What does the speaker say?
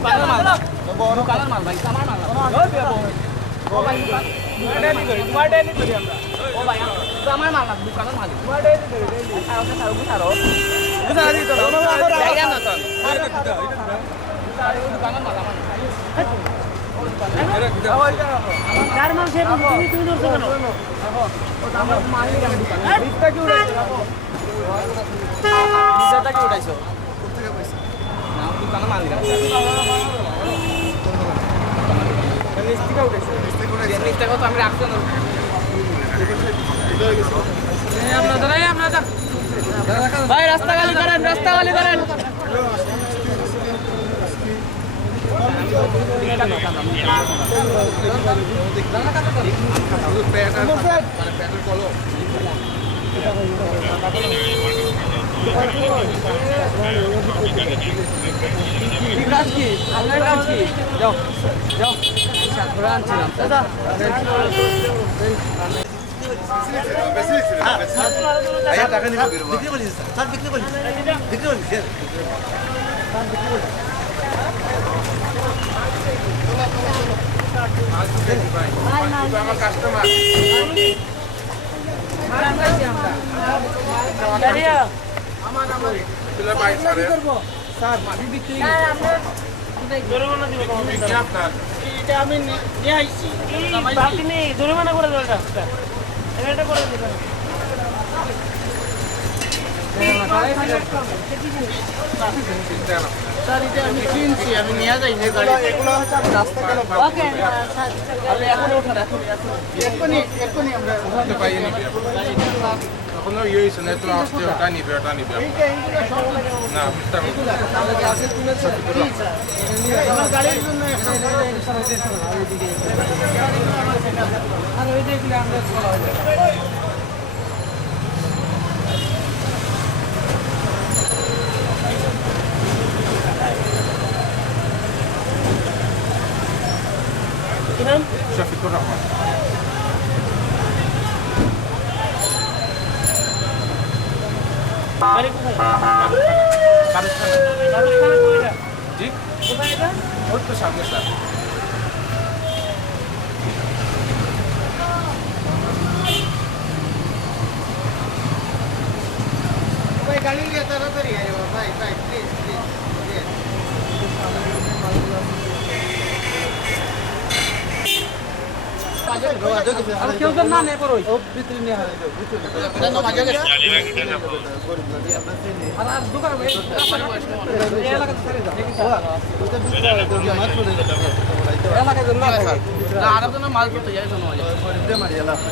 দোকানের মাল ভাই আমার মাল ও ভাই তোমার ডেলি করি আমরা ও ভাই তো আমার মাল না দোকানের মাল তোমার ডেলি করি ডেলি বুঝারো দিত না জায়গা না তো দোকানের মাল আমার চার মাস সে তুমি ধরছো কেন ও আমার মাল নিয়ে আমি দোকানে বিটটা কি উড়াইছো বিটটা কি উড়াইছো কোথা থেকে পয়সা না দোকানে মাল নিলাম নিস্তিকা উঠেছে নিস্তিকা তো আমি রাখতে না আপনারা ভাই রাস্তা খালি করেন যাও আনছিলাম দাদা টাকা নিব বিক্রি করিস স্যার বিক্রি করিস আমার কাস্টমার আমি নিয়ে আইছি বাকি নেই জরিমানা করে দেবো এটা করে দেবেন স্যার এটা আমি কিনছি আমি নিয়ে যাই না গাড়ি এগুলো হচ্ছে আমি রাস্তা গেল ওকে আপনি এখন ওঠেন এখনই আমরা উঠাতে পাই নি তখন ইয়ে হয়েছে না তো আসতে ওটা নিবে না আমার গাড়ির জন্য আর ওই দেখলে আমরা চলা হবে শফিকুর রহমান গাড়ি কোথায় জি কোথায় এটা ওর তো সামনে স্যার ভাই গাড়ি নিয়ে তাড়াতাড়ি আয় ভাই প্লিজ আর কেউ তো না নেই করই ও ভিতরে নিয়ে হারাই দাও ভিতরে এটা না মাঝে গেছে আর দোকান এই এলাকাতে ছেড়ে দাও ওটা ভিতরে মাছ পড়ে যাবে এলাকাতে না থাকে না আর তো না মাল করতে যাই তো না মারি এলাকা